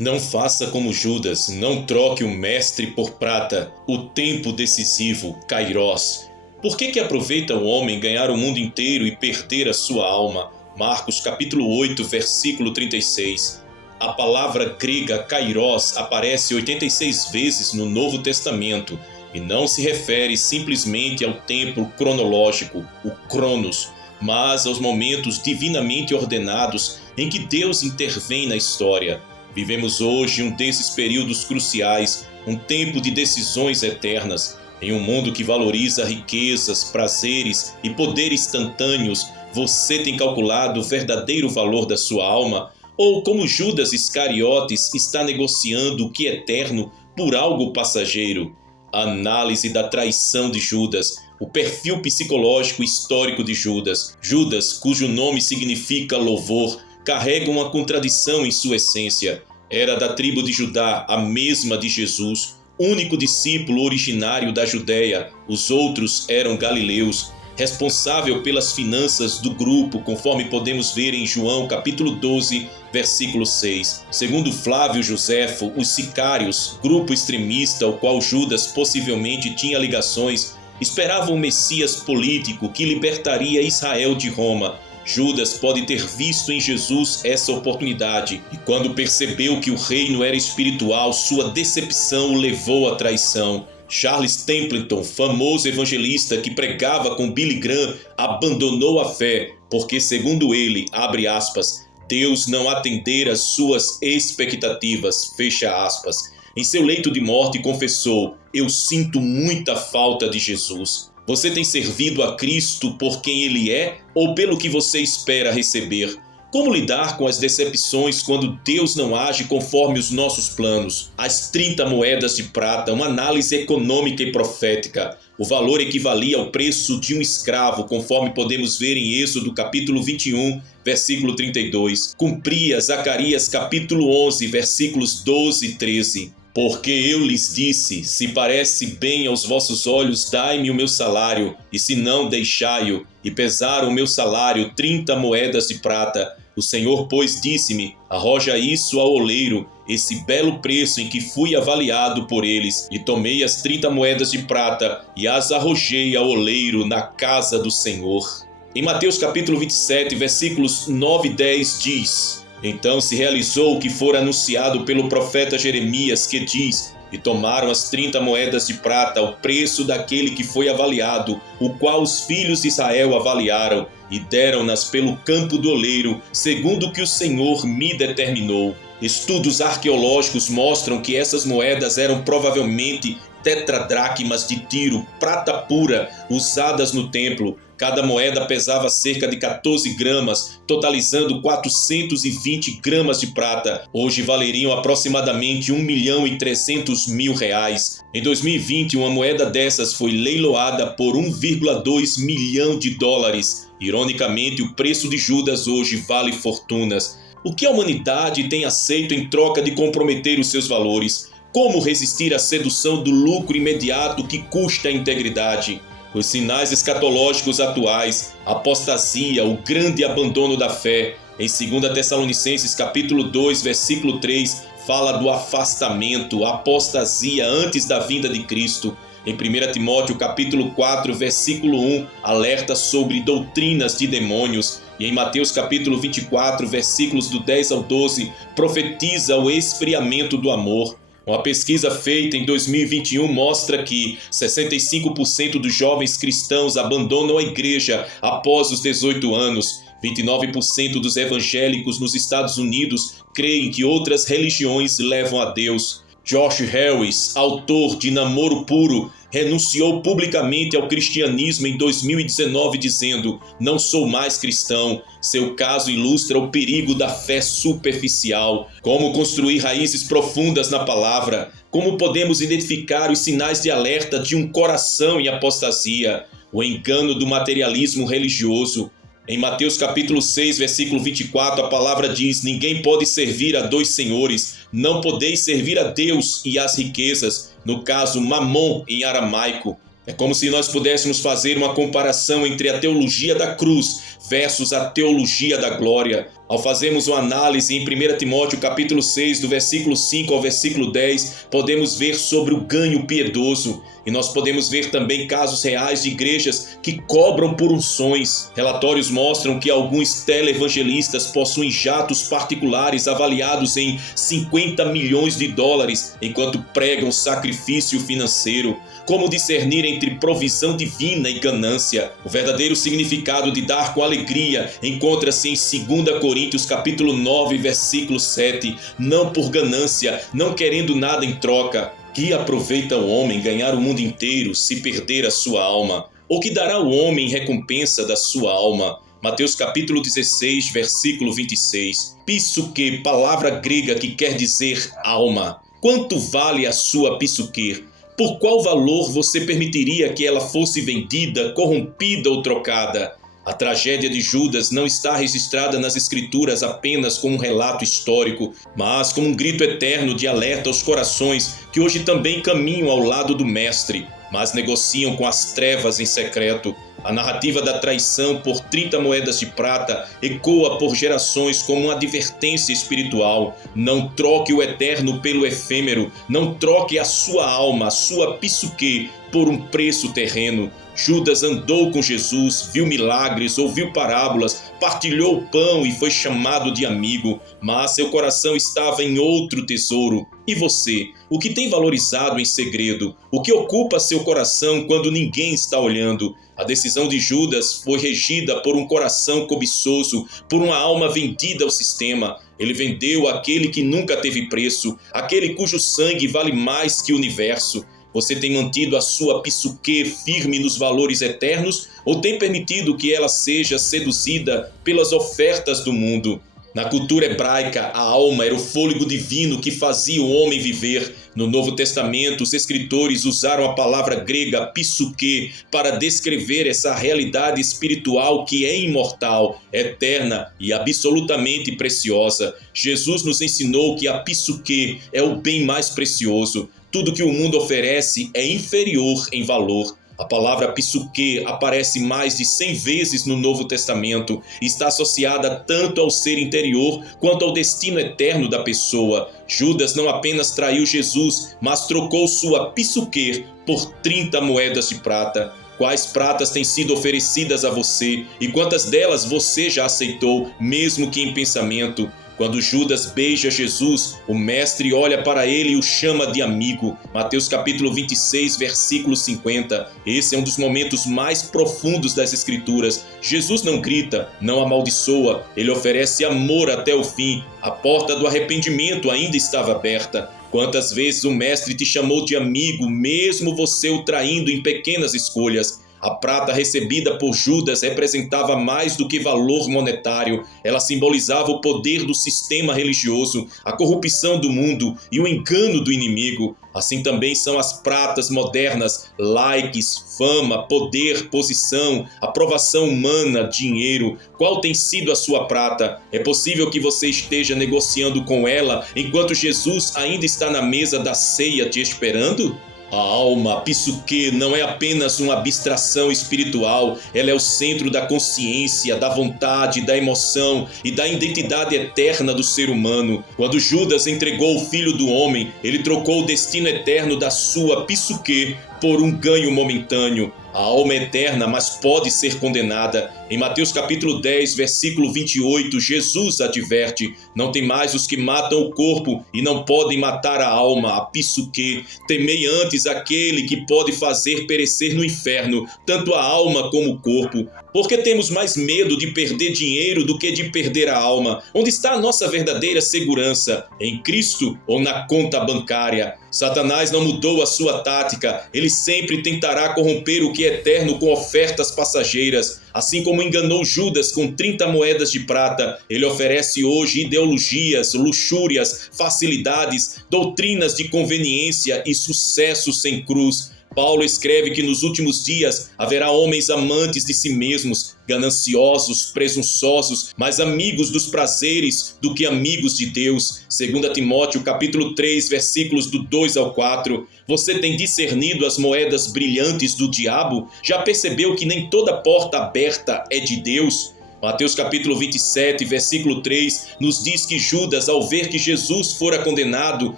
Não faça como Judas, não troque o mestre por prata, o tempo decisivo, Kairós. Por que aproveita o homem ganhar o mundo inteiro e perder a sua alma? Marcos capítulo 8, versículo 36. A palavra grega Kairós aparece 86 vezes no Novo Testamento e não se refere simplesmente ao tempo cronológico, o Cronos, mas aos momentos divinamente ordenados em que Deus intervém na história. Vivemos hoje um desses períodos cruciais, um tempo de decisões eternas. Em um mundo que valoriza riquezas, prazeres e poder instantâneos, você tem calculado o verdadeiro valor da sua alma? Ou, como Judas Iscariotes, está negociando o que é eterno por algo passageiro? A análise da traição de Judas, o perfil psicológico histórico de Judas. Judas, cujo nome significa louvor, carrega uma contradição em sua essência. Era da tribo de Judá, a mesma de Jesus, único discípulo originário da Judéia. Os outros eram galileus. Responsável pelas finanças do grupo, conforme podemos ver em João capítulo 12, versículo 6. Segundo Flávio Joséfo, os sicários, grupo extremista ao qual Judas possivelmente tinha ligações, esperavam um Messias político que libertaria Israel de Roma. Judas pode ter visto em Jesus essa oportunidade, e quando percebeu que o reino era espiritual, sua decepção o levou à traição. Charles Templeton, famoso evangelista que pregava com Billy Graham, abandonou a fé, porque, segundo ele, abre aspas, Deus não atendera às suas expectativas, fecha aspas. Em seu leito de morte confessou, eu sinto muita falta de Jesus. Você tem servido a Cristo por quem Ele é ou pelo que você espera receber? Como lidar com as decepções quando Deus não age conforme os nossos planos? As 30 moedas de prata, uma análise econômica e profética. O valor equivalia ao preço de um escravo, conforme podemos ver em Êxodo capítulo 21, versículo 32. Cumpria Zacarias capítulo 11, versículos 12 e 13. Porque eu lhes disse, se parece bem aos vossos olhos, dai-me o meu salário, e se não, deixai-o. E pesaram o meu salário 30 moedas de prata. O Senhor, pois, disse-me, arroja isso ao oleiro, esse belo preço em que fui avaliado por eles. E tomei as 30 moedas de prata e as arrojei ao oleiro na casa do Senhor. Em Mateus capítulo 27, versículos 9 e 10 diz... Então se realizou o que fora anunciado pelo profeta Jeremias, que diz, e tomaram as 30 moedas de prata, o preço daquele que foi avaliado, o qual os filhos de Israel avaliaram, e deram-nas pelo campo do oleiro, segundo o que o Senhor me determinou. Estudos arqueológicos mostram que essas moedas eram provavelmente tetradracmas de Tiro, prata pura, usadas no templo. Cada moeda pesava cerca de 14 gramas, totalizando 420 gramas de prata. Hoje valeriam aproximadamente R$1.300.000. Em 2020, uma moeda dessas foi leiloada por 1,2 milhão de dólares. Ironicamente, o preço de Judas hoje vale fortunas. O que a humanidade tem aceito em troca de comprometer os seus valores? Como resistir à sedução do lucro imediato que custa a integridade? Os sinais escatológicos atuais, a apostasia, o grande abandono da fé. Em 2 Tessalonicenses capítulo 2, versículo 3, fala do afastamento, a apostasia antes da vinda de Cristo. Em 1 Timóteo capítulo 4, versículo 1, alerta sobre doutrinas de demônios. E em Mateus capítulo 24, versículos do 10 ao 12, profetiza o esfriamento do amor. Uma pesquisa feita em 2021 mostra que 65% dos jovens cristãos abandonam a igreja após os 18 anos. 29% dos evangélicos nos Estados Unidos creem que outras religiões levam a Deus. Josh Harris, autor de Namoro Puro, renunciou publicamente ao cristianismo em 2019 dizendo, não sou mais cristão. Seu caso ilustra o perigo da fé superficial. Como construir raízes profundas na palavra? Como podemos identificar os sinais de alerta de um coração em apostasia? O engano do materialismo religioso. Em Mateus capítulo 6, versículo 24, a palavra diz, ninguém pode servir a dois senhores, não podeis servir a Deus e às riquezas, no caso mamon em aramaico. É como se nós pudéssemos fazer uma comparação entre a teologia da cruz versus a teologia da glória. Ao fazermos uma análise em 1 Timóteo capítulo 6, do versículo 5 ao versículo 10, podemos ver sobre o ganho piedoso. E nós podemos ver também casos reais de igrejas que cobram por unções. Relatórios mostram que alguns televangelistas possuem jatos particulares avaliados em 50 milhões de dólares, enquanto pregam sacrifício financeiro. Como discernir entre provisão divina e ganância? O verdadeiro significado de dar com alegria encontra-se em 2 Coríntios capítulo 9, versículo 7. Não por ganância, não querendo nada em troca. Que aproveita o homem ganhar o mundo inteiro se perder a sua alma? Ou que dará o homem em recompensa da sua alma? Mateus capítulo 16, versículo 26. Psuque, palavra grega que quer dizer alma. Quanto vale a sua psuque? Por qual valor você permitiria que ela fosse vendida, corrompida ou trocada? A tragédia de Judas não está registrada nas Escrituras apenas como um relato histórico, mas como um grito eterno de alerta aos corações que hoje também caminham ao lado do Mestre, mas negociam com as trevas em secreto. A narrativa da traição por 30 moedas de prata ecoa por gerações como uma advertência espiritual. Não troque o eterno pelo efêmero, não troque a sua alma, a sua psuque, por um preço terreno. Judas andou com Jesus, viu milagres, ouviu parábolas, partilhou o pão e foi chamado de amigo, mas seu coração estava em outro tesouro. E você? O que tem valorizado em segredo? O que ocupa seu coração quando ninguém está olhando? A decisão de Judas foi regida por um coração cobiçoso, por uma alma vendida ao sistema. Ele vendeu aquele que nunca teve preço, aquele cujo sangue vale mais que o universo. Você tem mantido a sua psuque firme nos valores eternos ou tem permitido que ela seja seduzida pelas ofertas do mundo? Na cultura hebraica, a alma era o fôlego divino que fazia o homem viver. No Novo Testamento, os escritores usaram a palavra grega psuque para descrever essa realidade espiritual que é imortal, eterna e absolutamente preciosa. Jesus nos ensinou que a psuque é o bem mais precioso. Tudo que o mundo oferece é inferior em valor. A palavra psuque aparece mais de 100 vezes no Novo Testamento e está associada tanto ao ser interior quanto ao destino eterno da pessoa. Judas não apenas traiu Jesus, mas trocou sua psuque por 30 moedas de prata. Quais pratas têm sido oferecidas a você e quantas delas você já aceitou, mesmo que em pensamento? Quando Judas beija Jesus, o mestre olha para ele e o chama de amigo. Mateus capítulo 26, versículo 50. Esse é um dos momentos mais profundos das Escrituras. Jesus não grita, não amaldiçoa, ele oferece amor até o fim. A porta do arrependimento ainda estava aberta. Quantas vezes o mestre te chamou de amigo, mesmo você o traindo em pequenas escolhas? A prata recebida por Judas representava mais do que valor monetário. Ela simbolizava o poder do sistema religioso, a corrupção do mundo e o engano do inimigo. Assim também são as pratas modernas: likes, fama, poder, posição, aprovação humana, dinheiro. Qual tem sido a sua prata? É possível que você esteja negociando com ela enquanto Jesus ainda está na mesa da ceia te esperando? A alma, a psuque, não é apenas uma abstração espiritual, ela é o centro da consciência, da vontade, da emoção e da identidade eterna do ser humano. Quando Judas entregou o Filho do Homem, ele trocou o destino eterno da sua psuque por um ganho momentâneo. A alma é eterna, mas pode ser condenada. Em Mateus capítulo 10, versículo 28, Jesus adverte: não tem mais os que matam o corpo e não podem matar a alma, a psuque. Temei antes aquele que pode fazer perecer no inferno tanto a alma como o corpo. Porque temos mais medo de perder dinheiro do que de perder a alma? Onde está a nossa verdadeira segurança? Em Cristo ou na conta bancária? Satanás não mudou a sua tática. Ele sempre tentará corromper o que é eterno com ofertas passageiras. Assim como enganou Judas com 30 moedas de prata, ele oferece hoje ideologias, luxúrias, facilidades, doutrinas de conveniência e sucesso sem cruz. Paulo escreve que nos últimos dias haverá homens amantes de si mesmos, gananciosos, presunçosos, mais amigos dos prazeres do que amigos de Deus. 2 Timóteo capítulo 3, versículos do 2 ao 4. Você tem discernido as moedas brilhantes do diabo? Já percebeu que nem toda porta aberta é de Deus? Mateus capítulo 27, versículo 3, nos diz que Judas, ao ver que Jesus fora condenado,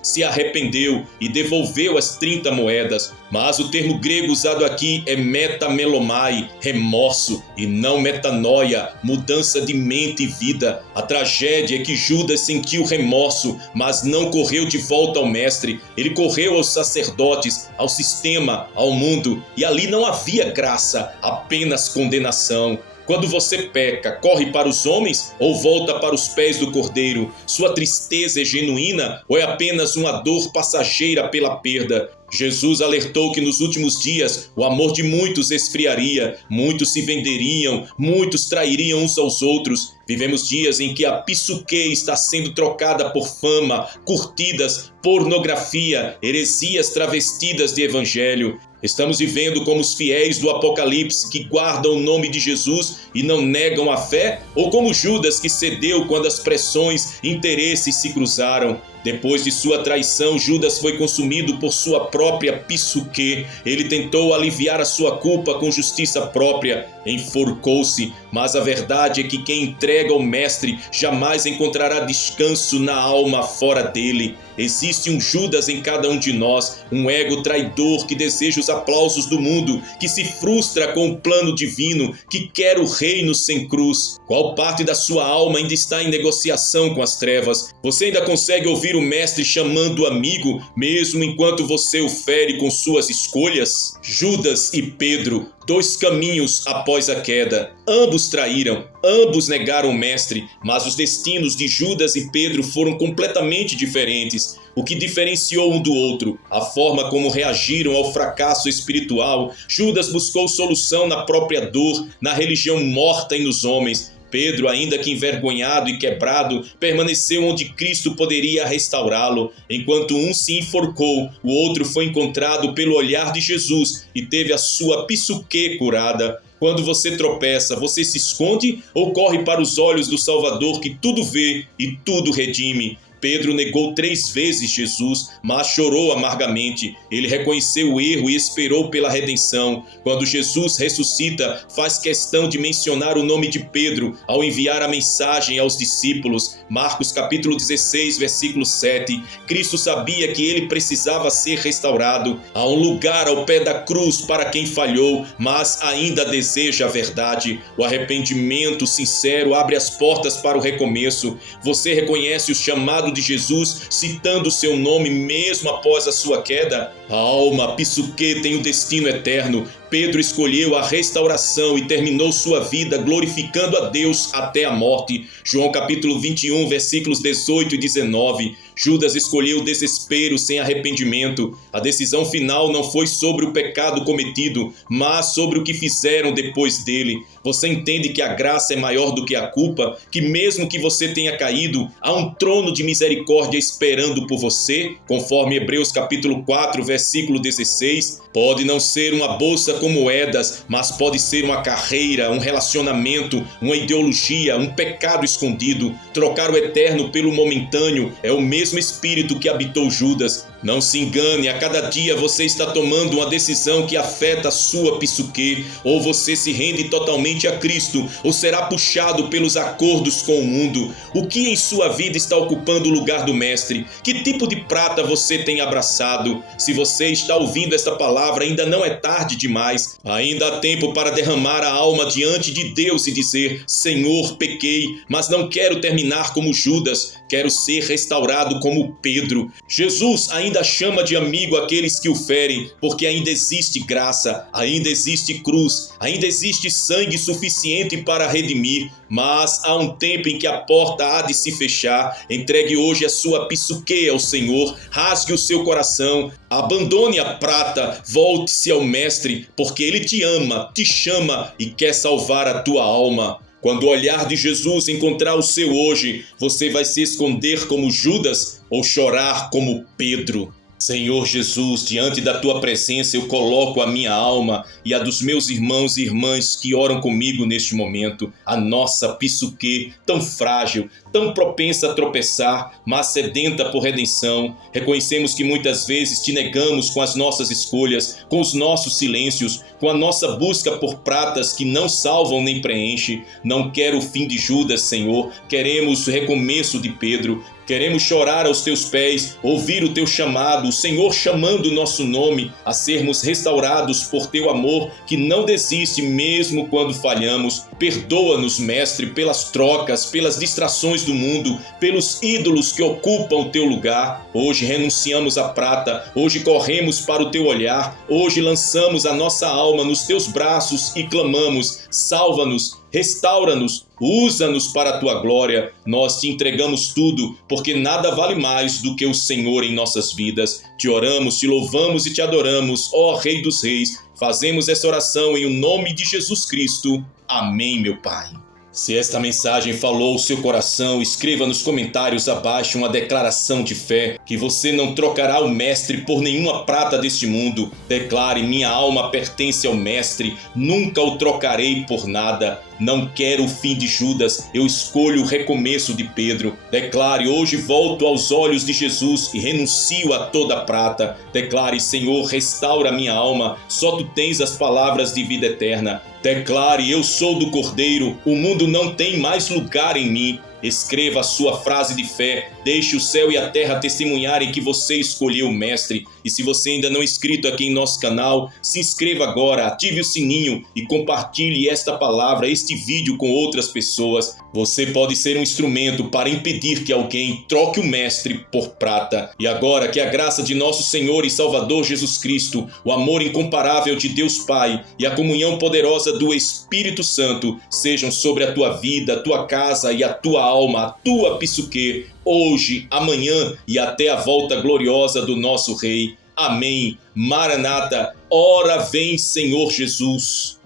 se arrependeu e devolveu as 30 moedas. Mas o termo grego usado aqui é metamelomai, remorso, e não metanoia, mudança de mente e vida. A tragédia é que Judas sentiu remorso, mas não correu de volta ao mestre. Ele correu aos sacerdotes, ao sistema, ao mundo, e ali não havia graça, apenas condenação. Quando você peca, corre para os homens ou volta para os pés do Cordeiro? Sua tristeza é genuína ou é apenas uma dor passageira pela perda? Jesus alertou que nos últimos dias o amor de muitos esfriaria, muitos se venderiam, muitos trairiam uns aos outros. Vivemos dias em que a psique está sendo trocada por fama, curtidas, pornografia, heresias travestidas de evangelho. Estamos vivendo como os fiéis do Apocalipse que guardam o nome de Jesus e não negam a fé? Ou como Judas que cedeu quando as pressões e interesses se cruzaram? Depois de sua traição, Judas foi consumido por sua própria psique. Ele tentou aliviar a sua culpa com justiça própria, enforcou-se. Mas a verdade é que quem entrega ao mestre jamais encontrará descanso na alma fora dele. Existe um Judas em cada um de nós, um ego traidor que deseja os aplausos do mundo, que se frustra com o plano divino, que quer o reino sem cruz. Qual parte da sua alma ainda está em negociação com as trevas? Você ainda consegue ouvir o mestre chamando o amigo, mesmo enquanto você o fere com suas escolhas? Judas e Pedro, dois caminhos após a queda. Ambos traíram, ambos negaram o mestre, mas os destinos de Judas e Pedro foram completamente diferentes. O que diferenciou um do outro? A forma como reagiram ao fracasso espiritual. Judas buscou solução na própria dor, na religião morta e nos homens. Pedro, ainda que envergonhado e quebrado, permaneceu onde Cristo poderia restaurá-lo. Enquanto um se enforcou, o outro foi encontrado pelo olhar de Jesus e teve a sua psique curada. Quando você tropeça, você se esconde ou corre para os olhos do Salvador que tudo vê e tudo redime? Pedro negou 3 vezes Jesus, mas chorou amargamente. Ele reconheceu o erro e esperou pela redenção. Quando Jesus ressuscita, faz questão de mencionar o nome de Pedro ao enviar a mensagem aos discípulos. Marcos capítulo 16, versículo 7. Cristo sabia que ele precisava ser restaurado. Há um lugar ao pé da cruz para quem falhou, mas ainda deseja a verdade. O arrependimento sincero abre as portas para o recomeço. Você reconhece o chamado de Jesus, citando seu nome mesmo após a sua queda? A alma psique tem um destino eterno. Pedro escolheu a restauração e terminou sua vida glorificando a Deus até a morte. João capítulo 21, versículos 18 e 19. Judas escolheu o desespero sem arrependimento. A decisão final não foi sobre o pecado cometido, mas sobre o que fizeram depois dele. Você entende que a graça é maior do que a culpa? Que mesmo que você tenha caído, há um trono de misericórdia esperando por você? Conforme Hebreus capítulo 4, versículo 16. Pode não ser uma bolsa com moedas, mas pode ser uma carreira, um relacionamento, uma ideologia, um pecado escondido. Trocar o eterno pelo momentâneo é o mesmo espírito que habitou Judas. Não se engane, a cada dia você está tomando uma decisão que afeta a sua psique. Ou você se rende totalmente a Cristo, ou será puxado pelos acordos com o mundo. O que em sua vida está ocupando o lugar do Mestre? Que tipo de prata você tem abraçado? Se você está ouvindo esta palavra, ainda não é tarde demais. Ainda há tempo para derramar a alma diante de Deus e dizer: Senhor, pequei, mas não quero terminar como Judas. Quero ser restaurado como Pedro. Jesus ainda chama de amigo aqueles que o ferem, porque ainda existe graça, ainda existe cruz, ainda existe sangue suficiente para redimir. Mas há um tempo em que a porta há de se fechar. Entregue hoje a sua psique ao Senhor, rasgue o seu coração, abandone a prata, volte-se ao Mestre, porque Ele te ama, te chama e quer salvar a tua alma. Quando o olhar de Jesus encontrar o seu hoje, você vai se esconder como Judas ou chorar como Pedro? Senhor Jesus, diante da tua presença eu coloco a minha alma e a dos meus irmãos e irmãs que oram comigo neste momento, a nossa psique tão frágil, tão propensa a tropeçar, mas sedenta por redenção. Reconhecemos que muitas vezes te negamos com as nossas escolhas, com os nossos silêncios, com a nossa busca por pratas que não salvam nem preenchem. Não quero o fim de Judas, Senhor, queremos o recomeço de Pedro. Queremos chorar aos teus pés, ouvir o teu chamado, o Senhor chamando o nosso nome a sermos restaurados por teu amor que não desiste mesmo quando falhamos. Perdoa-nos, Mestre, pelas trocas, pelas distrações do mundo, pelos ídolos que ocupam o teu lugar. Hoje renunciamos à prata, hoje corremos para o teu olhar, hoje lançamos a nossa alma nos teus braços e clamamos: salva-nos, restaura-nos, usa-nos para a tua glória. Nós te entregamos tudo, porque nada vale mais do que o Senhor em nossas vidas. Te oramos, te louvamos e te adoramos, ó Rei dos Reis. Fazemos essa oração em o nome de Jesus Cristo. Amém, meu Pai. Se esta mensagem falou o seu coração, escreva nos comentários abaixo uma declaração de fé, que você não trocará o Mestre por nenhuma prata deste mundo. Declare: minha alma pertence ao Mestre, nunca o trocarei por nada. Não quero o fim de Judas, eu escolho o recomeço de Pedro. Declare: hoje volto aos olhos de Jesus e renuncio a toda prata. Declare: Senhor, restaura minha alma, só tu tens as palavras de vida eterna. Declare: eu sou do Cordeiro, o mundo não tem mais lugar em mim. Escreva a sua frase de fé, deixe o céu e a terra testemunharem que você escolheu o Mestre. E se você ainda não é inscrito aqui em nosso canal, se inscreva agora, ative o sininho e compartilhe esta palavra, este vídeo com outras pessoas. Você pode ser um instrumento para impedir que alguém troque o Mestre por prata. E agora que a graça de nosso Senhor e Salvador Jesus Cristo, o amor incomparável de Deus Pai e a comunhão poderosa do Espírito Santo sejam sobre a tua vida, a tua casa e a tua alma, a tua psique, hoje, amanhã e até a volta gloriosa do nosso Rei. Amém. Maranata, ora vem, Senhor Jesus.